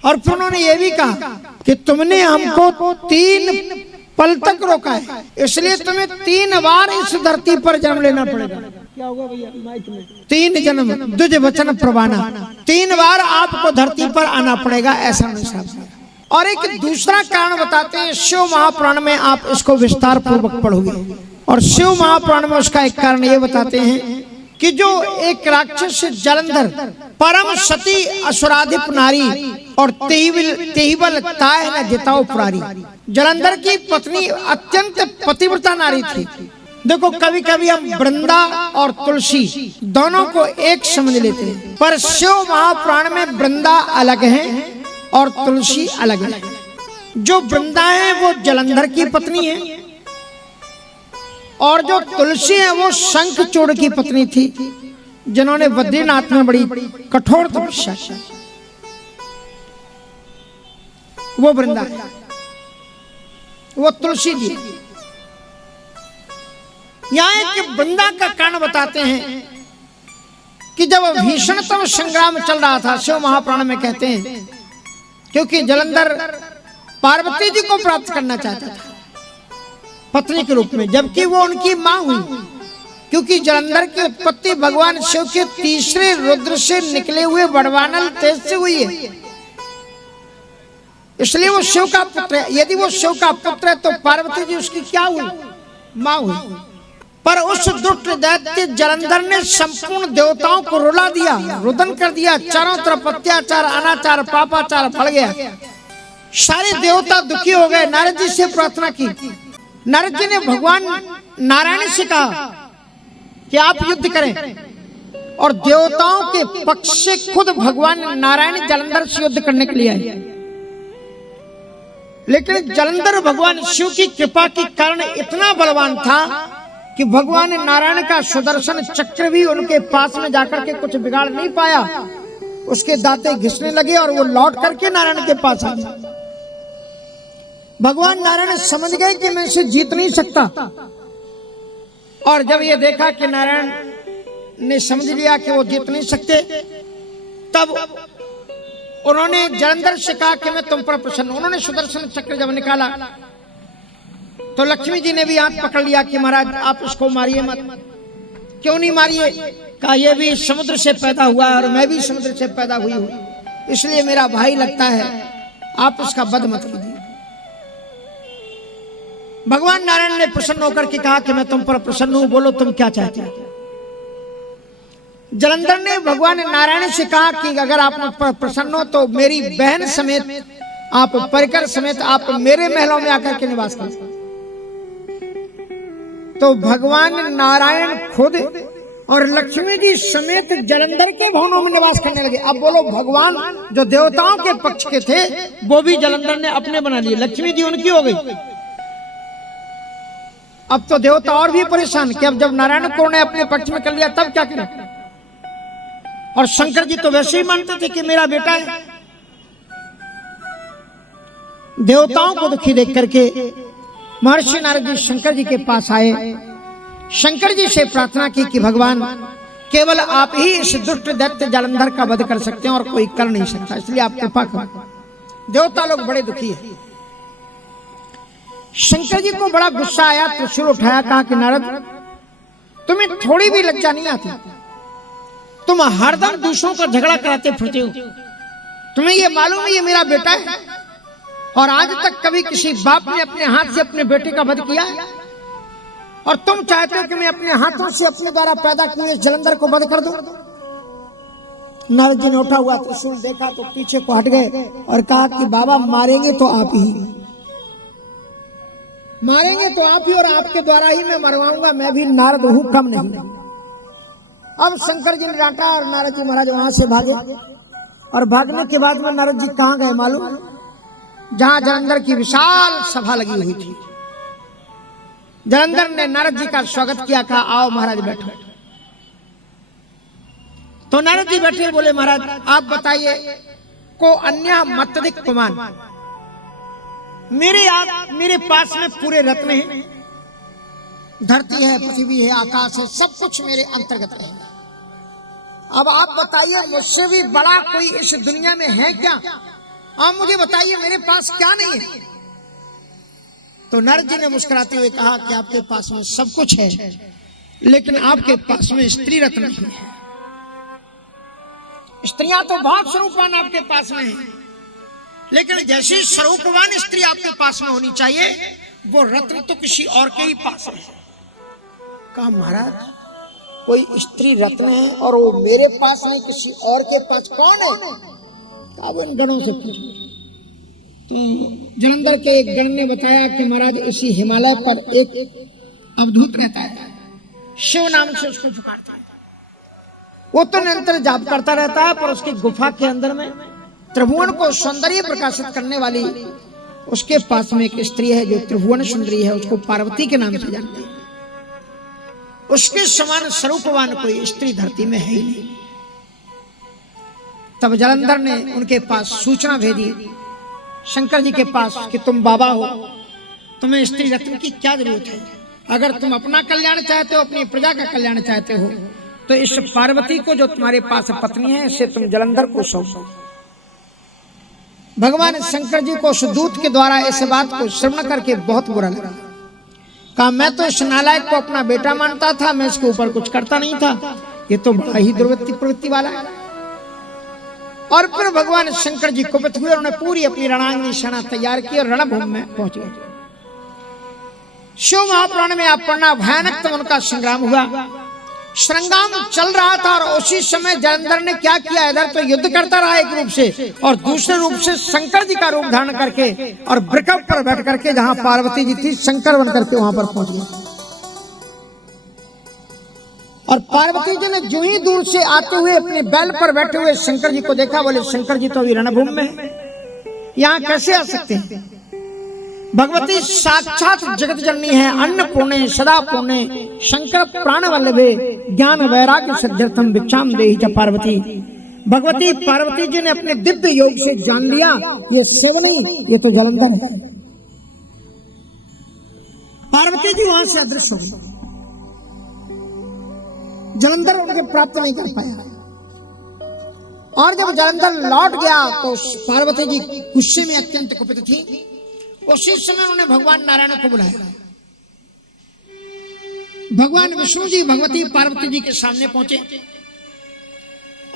और फिर उन्होंने ये भी कहा कि तुमने हमको 3 पल तक रोका है, इसलिए तुम्हें 3 बार इस धरती पर जन्म लेना पड़ेगा। क्या होगा भैया माइक में? 3 जन्म द्विज वचन प्रवाना, 3 बार आपको धरती पर आना पड़ेगा, ऐसा नहीं। और एक दूसरा कारण बताते हैं शिव महापुराण में, आप इसको विस्तार पूर्वक पढ़ोगे। और शिव महापुराण में उसका एक कारण ये बताते हैं कि जो एक राक्षस जलंधर परम सती असुराधिप नारी और तेहिबल ताय न जिताओ पुरारी, जलंधर की पत्नी अत्यंत पतिव्रता नारी थी। देखो कभी कभी हम वृंदा और तुलसी दोनों को एक समझ लेते हैं, पर शिव महापुराण में वृंदा अलग है और तुलसी अलग है। जो वृंदा है वो जलंधर की पत्नी है और जो तुलसी है वो शंखचूड़ की पत्नी थी, जिन्होंने बद्रीनाथ में बड़ी कठोर तपस्या की। वो वृंदा है, वो तुलसी जी। यहां एक वृंदा का कारण बताते हैं कि जब भीषणतम संग्राम चल रहा था, शिव महापुराण में कहते हैं, क्योंकि जलंधर पार्वती जी को प्राप्त करना चाहता था पत्नी के रूप में, जबकि वो उनकी मां हुई, क्योंकि जलंधर की उत्पत्ति भगवान शिव के तीसरे रुद्र से निकले हुए बड़वानल तेज से हुई है, इसलिए वो शिव का पुत्र है। यदि वो शिव का पुत्र है तो पार्वती जी उसकी क्या हुई? मां हुई। पर उस दुष्ट दैत्य जलंधर ने संपूर्ण देवताओं को रुला दिया, रुदन कर दिया। चारों तरफ अत्याचार, अनाचार, पापाचार बढ़ गया। सारे देवता दुखी हो गए। नारद जी से प्रार्थना की। नारद जी ने भगवान नारायण से कहा कि आप युद्ध करें, और देवताओं के पक्ष से खुद भगवान नारायण जलंधर से युद्ध करने के लिए आए। लेकिन जलंधर भगवान शिव की कृपा के कारण इतना बलवान था कि भगवान नारायण का सुदर्शन चक्र भी उनके पास में जाकर के कुछ बिगाड़ नहीं पाया। उसके दांते घिसने लगे और वो लौट करके नारायण के पास आ गया। भगवान नारायण समझ गए कि मैं इसे जीत नहीं सकता, और जब ये देखा कि नारायण ने समझ लिया कि वो जीत नहीं सकते, तब उन्होंने जलंधर से कहा कि मैं तुम पर प्रसन्न। उन्होंने सुदर्शन चक्र जब निकाला तो लक्ष्मी जी ने भी हाथ पकड़ लिया कि महाराज आप उसको मारिए मत। क्यों नहीं मारिए? कहा ये भी समुद्र से पैदा हुआ है और मैं भी समुद्र से पैदा हुई हूं, इसलिए मेरा भाई लगता है, आप उसका वध मत कीजिए। भगवान नारायण ने प्रसन्न होकर के कहा कि मैं तुम पर प्रसन्न हूं, बोलो तुम क्या चाहते हो। जलंधर ने भगवान नारायण से कहा कि अगर आप मुझ पर प्रसन्न हो तो मेरी बहन समेत, आप परिकर समेत आप मेरे महलों में आकर के निवास करें। तो भगवान नारायण खुद और लक्ष्मी जी समेत जलंधर के भवनों में निवास करने लगे। अब बोलो, भगवान जो देवताओं के पक्ष के थे वो भी जलंधर ने अपने बना लिए, लक्ष्मी जी उनकी हो गई। अब तो देवता और भी परेशान कि अब जब नारायण को ने अपने पक्ष में कर लिया तब क्या करें। और शंकर जी तो वैसे ही मानते थे कि मेरा बेटा है। देवताओं को दुखी देख करके महर्षि नारद जी शंकर जी के पास आए। शंकर जी से प्रार्थना की कि भगवान केवल आप ही इस दुष्ट दैत्य जलंधर का वध कर सकते हैं और कोई कर नहीं सकता, इसलिए आप कृपा करो। देवता लोग बड़े दुखी हैं। शंकर जी को बड़ा गुस्सा आया, त्रिशूल उठाया, कहा कि नारद तुम्हें थोड़ी भी लज्जा नहीं आती, तुम हरदम दूसरों का झगड़ा कराते फिरते हो। तुम्हें ये मालूम है ये मेरा बेटा है, और आज तक कभी किसी बाप ने अपने हाथ से अपने बेटे का वध किया है, और तुम चाहते हो कि मैं अपने हाथों से अपने द्वारा पैदा किए जलंधर को वध कर दूं। नारद जी ने उठा हुआ त्रिशूल देखा तो पीछे को हट गए और कहा कि बाबा मारेंगे तो आप ही, मारेंगे तो आप ही, और आपके द्वारा ही मैं मरवाऊंगा। मैं भी नारद हूं, कम नहीं। अब शंकर जी ने डांटा और नारद जी महाराज वहां से भागे। और भागने के बाद में नारद जी कहां गए मालूम? जहां जलंधर की विशाल सभा लगी हुई थी। जलंधर ने नारद जी का स्वागत किया, कहा आओ महाराज बैठो। तो नारद जी बैठे, बोले महाराज आप बताइए को अन्य मतदिक कुमान, मेरे पास में पूरे रत्न हैं, धरती है, पृथ्वी है, आकाश है, सब कुछ मेरे अंतर्गत है। अब आप बताइए मुझसे भी बड़ा कोई इस दुनिया में है क्या आप मुझे बताइए मेरे पास क्या नहीं है। तो नर जी ने मुस्कुराते हुए कहा कि आपके पास में सब कुछ है, लेकिन आपके पास में स्त्री रत्न नहीं है। स्त्रियां तो बहुत स्वरूपवान आपके पास में है, लेकिन जैसी स्वरूपवान स्त्री आपके पास में होनी चाहिए, वो रत्न तो किसी और के ही पास है। कहा महाराज कोई स्त्री रत्न है और वो मेरे पास नहीं, किसी और के पास कौन है? कहा वो इन गणों से पूछो। तो जलंधर के एक गण ने बताया कि महाराज इसी हिमालय पर एक अवधूत रहता है, शिव नाम से उसको पुकारते हैं। वो तो निरंतर जाप करता रहता है, पर उसकी गुफा के अंदर में त्रिभुवन को सौंदर्य प्रकाशित करने वाली उसके पास में एक स्त्री है जो त्रिभुवन सुंदरी है, उसको पार्वती के नाम से जानते हैं। उसके समान स्वरूपवान कोई स्त्री धरती में है ही नहीं। तब जलंधर ने उनके पास सूचना भेजी शंकर जी के पास कि तुम बाबा हो, तुम्हें स्त्री रत्न की क्या जरूरत है? अगर तुम अपना कल्याण चाहते हो, अपनी प्रजा का कल्याण चाहते हो, तो इस पार्वती को जो तुम्हारे पास पत्नी है, इसे तुम जलंधर को सौंपो। भगवान शंकर जी को उस दूत के द्वारा इस बात को श्रवण करके बहुत बुरा लगा। कहा मैं तो इस नालायक को अपना बेटा मानता था, मैं इसके ऊपर कुछ करता नहीं था, ये तो बड़ा ही दुर्वृत्ति प्रवृत्ति वाला है। और फिर भगवान शंकर जी कुपित हुए, उन्होंने पूरी अपनी रणांगनी सेना तैयार की और रणभूमि में पहुंच गए। शिव महापुराण में आप पढ़ना, भयानक तम उनका संग्राम हुआ, संग्राम चल रहा था। और उसी समय जलंधर ने क्या किया, इधर तो युद्ध करता रहा एक रूप से, और दूसरे रूप से शंकर जी का रूप धारण करके और वृषभ पर बैठ करके जहां पार्वती जी थी, शंकर बन करके वहां पर पहुंच गया। और पार्वती जी ने जो ही दूर से आते हुए अपने बैल पर बैठे हुए शंकर जी को देखा, बोले शंकर जी तो अभी रणभूमि में है, यहाँ कैसे आ सकते हैं? भगवती साक्षात जगत जननी है, अन्नपूर्णे सदा पूर्णे शंकर प्राण वल्लभे ज्ञान वैराग्य सिद्ध्यर्थम भिक्षाम देहि च पार्वती। भगवती पार्वती जी ने अपने दिव्य योग से जान लिया ये शिव नहीं, ये तो जलंधर है। पार्वती जी वहां से अदृश्य हो गई, जलंधर उनके प्राप्त नहीं कर पाया। और जब जलंधर लौट गया तो पार्वती जी गुस्से में अत्यंत कुपित थी। उसी समय उन्होंने भगवान नारायण को बुलाया। भगवान विष्णु जी भगवती पार्वती जी के सामने पहुंचे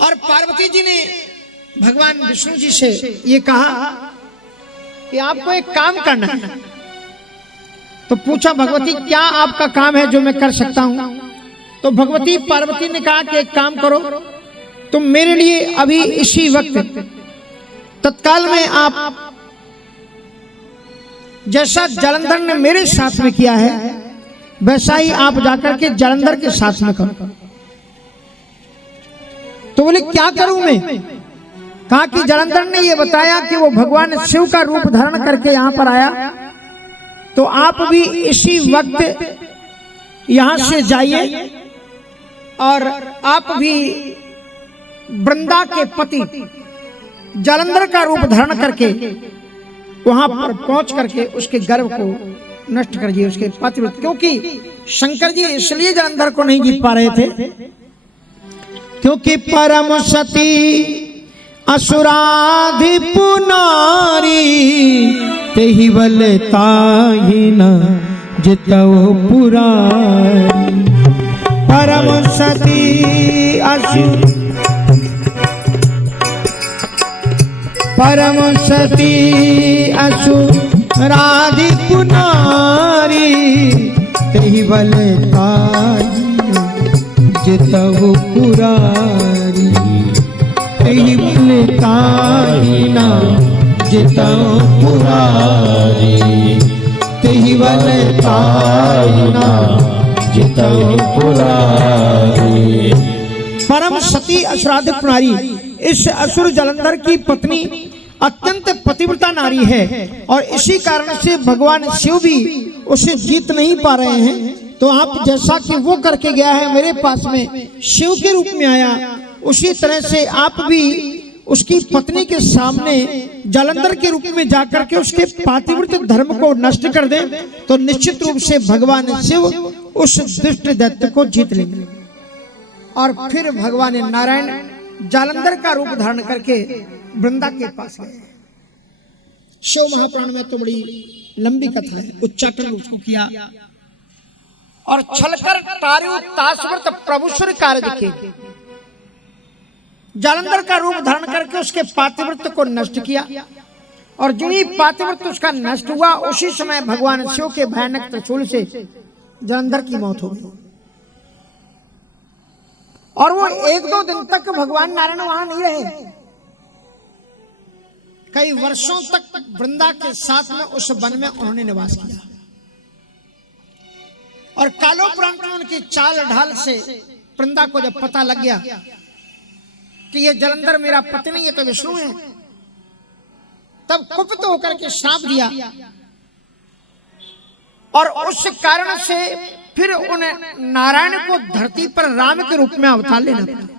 और पार्वती जी ने भगवान विष्णु जी से ये कहा कि आपको एक काम करना है। तो पूछा भगवती क्या आपका काम है जो मैं कर सकता हूं? तो भगवती पार्वती ने कहा कि एक काम करो, तुम मेरे लिए अभी इसी वक्त तत्काल में आप जैसा जलंधर ने मेरे साथ में किया है वैसा ही आप जाकर के जलंधर के साथ में करो। तो बोले क्या करूं मैं? कहा कि जलंधर ने यह बताया कि वो भगवान शिव का रूप धारण करके यहां पर आया, तो आप भी इसी वक्त यहां से जाइए और आप भी वृंदा के पति जलंधर का रूप धारण करके वहां पर पहुंच करके उसके गर्भ को नष्ट कर दिए, उसके पतिव्रत। क्योंकि शंकर जी इसलिए जलंधर को नहीं जीत पा रहे थे क्योंकि परम सती असुराधिप नारी तेहि बल ताहि न जितौ पुरारी। परम सती परम सती असुराधिप नारी तेहि बल ताहि जितौ पुरारी। तेहि बल ताहि न जितौ पुरारी। तेहि बल ताहि न जितौ पुरारी। परम सती असुराधिप नारी, इस असुर जलंधर की पत्नी अत्यंत पतिव्रता नारी है और इसी कारण से भगवान शिव भी उसे जीत नहीं पा रहे हैं। तो आप जैसा कि वो करके गया है मेरे पास में शिव के रूप में आया, उसी तरह से आप भी उसकी पत्नी के सामने जलंधर के रूप में जाकर के उसके पातिव्रत धर्म को नष्ट कर दें, तो निश्चित रूप से भगवान शिव उस दुष्ट दैत्य को जीत लेंगे। और फिर भगवान नारायण जालंधर का रूप धारण करके वृंदा के पास गए। शिव महापुराण में तो बड़ी लंबी कथा है, उच्चाटन उसको किया और छलकर तारु तासव्रत प्रभु श्री कार्य के जालंधर का रूप धारण करके उसके पातिव्रत को नष्ट किया और जिनी पातिव्रत उसका नष्ट हुआ उसी समय भगवान शिव के भयानक त्रिशूल से जालंधर की मौत हो गई। और वो 1-2 दिन तक भगवान नारायण वहां नहीं रहे, कई वर्षों तक वृंदा के साथ में उस वन में उन्होंने निवास किया। और कालोपरांत में उनकी चाल ढाल से वृंदा को जब पता लग गया कि ये जालंधर मेरा पति नहीं है तो विष्णु है, तब कुपित होकर के श्राप दिया और उस कारण से फिर उन्हें नारायण को धरती पर राम के रूप में अवतार लेना पड़ा।